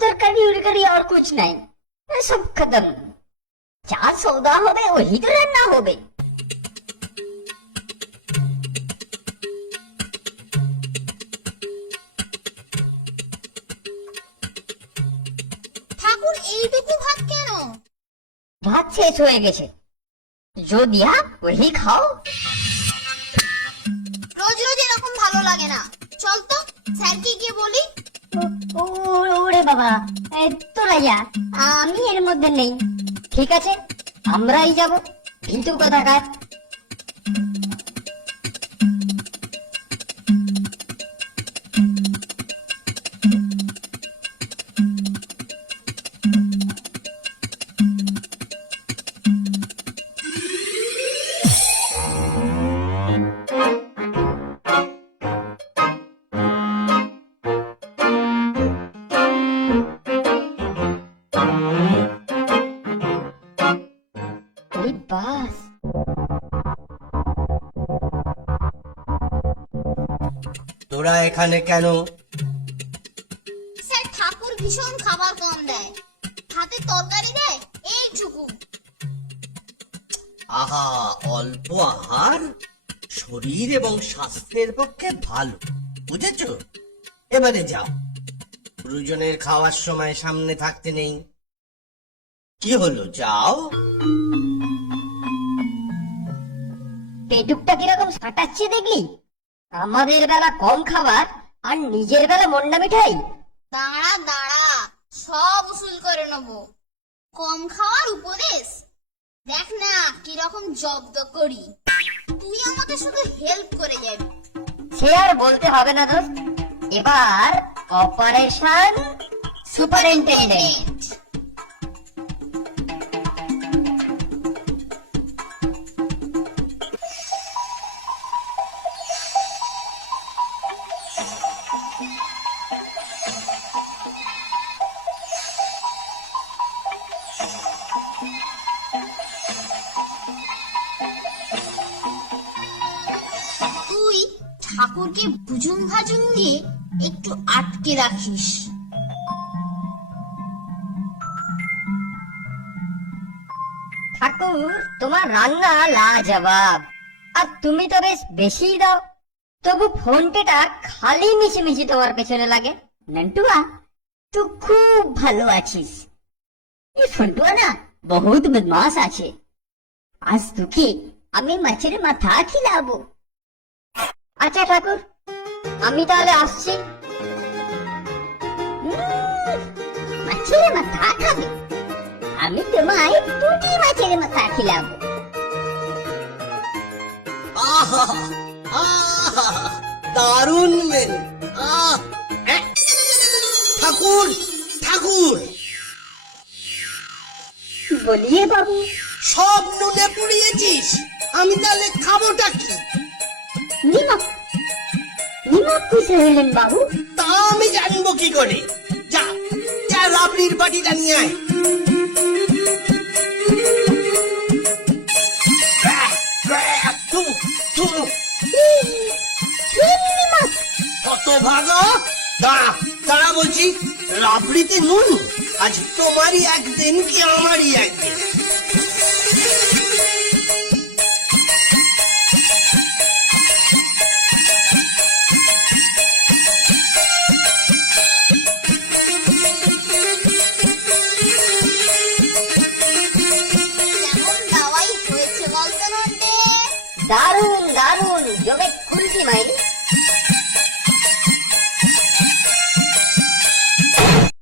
तरकारी उड़कारी और कुछ नहीं, सब खत्म। जा सौदा होबे वही तो रान्ना होबे। ঠাকুর এইটুকু ভাত কেন? ভাত শেষ হয়ে গেছে, जो दिया वही खाओ। রোজ রোজ এরকম ভালো লাগে না, চল তো স্যারকে গিয়ে বলি। ওরে বাবা, তোরা যা, আমি এর মধ্যে নেই। ঠিক আছে, আমরাই যাব, কিন্তু কোথাকার? বাস, তোরা এখানে কেন? স্যার ঠাকুর ভীষণ খাবার কম দেয়, ভাতে তরকারি দেয় এইটুকু। আহা, অল্প আহার শরীর এবং স্বাস্থ্যের পক্ষে ভালো, বুঝেছো? এবারে যাও, গুরুজনের খাওয়ার সময় সামনে থাকতে নেই। কি হলো, যাও। পেটুকটা কিরকম সাঁটাচ্ছে দেখলি? আমাদের বেলা কম খাবার আর নিজের বেলা মন্ডা মিঠাই। দাঁড়া দাঁড়া, সব উসুল করে নেবো। কম খাওয়ার উপদেশ দেখ না কিরকম জব্দ করি। তুই আমাকে শুধু হেল্প করে যাবি। সে আর বলতে হবে না দোস্ত, এবার অপারেশন সুপারিনটেন্ডেন্ট। তুই ঠাকুরকে ভুজুং ভাজুং দিয়ে একটু আটকে রাখিস। ঠাকুর, তোমার রান্না লাজবাব, আর তুমি তো বেশ বেশি দাও, তবু ফোনটা খালি মিশিমিশি তোমার পেছনে লাগে। নন্টুয়া, তুই খুব ভালো আছিস। এই ফন্টুয়া না বহুত বদমাস আছে। আজ তোকে আমি মাছের মাথা খিলাবো। আচ্ছা ঠাকুর, আমি তাহলে আসছি। মাছের মাথা খাবে? আমি তোমায় পুঁটি মাছের মাথা খিলাবো। আহা, আহা, দারুণ মেনু। ঠাকুর, ঠাকুর, বলিয়ে বাবু, সব নুনে পুড়িয়েছিস, আমি তাহলে খাবোটা কি? নিমক, নিমক খুশি হইলেন বাবু? তা আমি জানবো কি করে? যা, যা রাবড়ির বাটিটা নিয়ে আয়। থু, থু, নিমক হতভাগা, দাঁড়া, দাঁড়া বলছি। রাবড়িতে নুন? আজ তোমারই একদিন কি আমারই একদিন। কেমন দাওয়াই হয়েছে বলতো নন্টে? দারুন দারুন, জমে খুলছি মাইরি।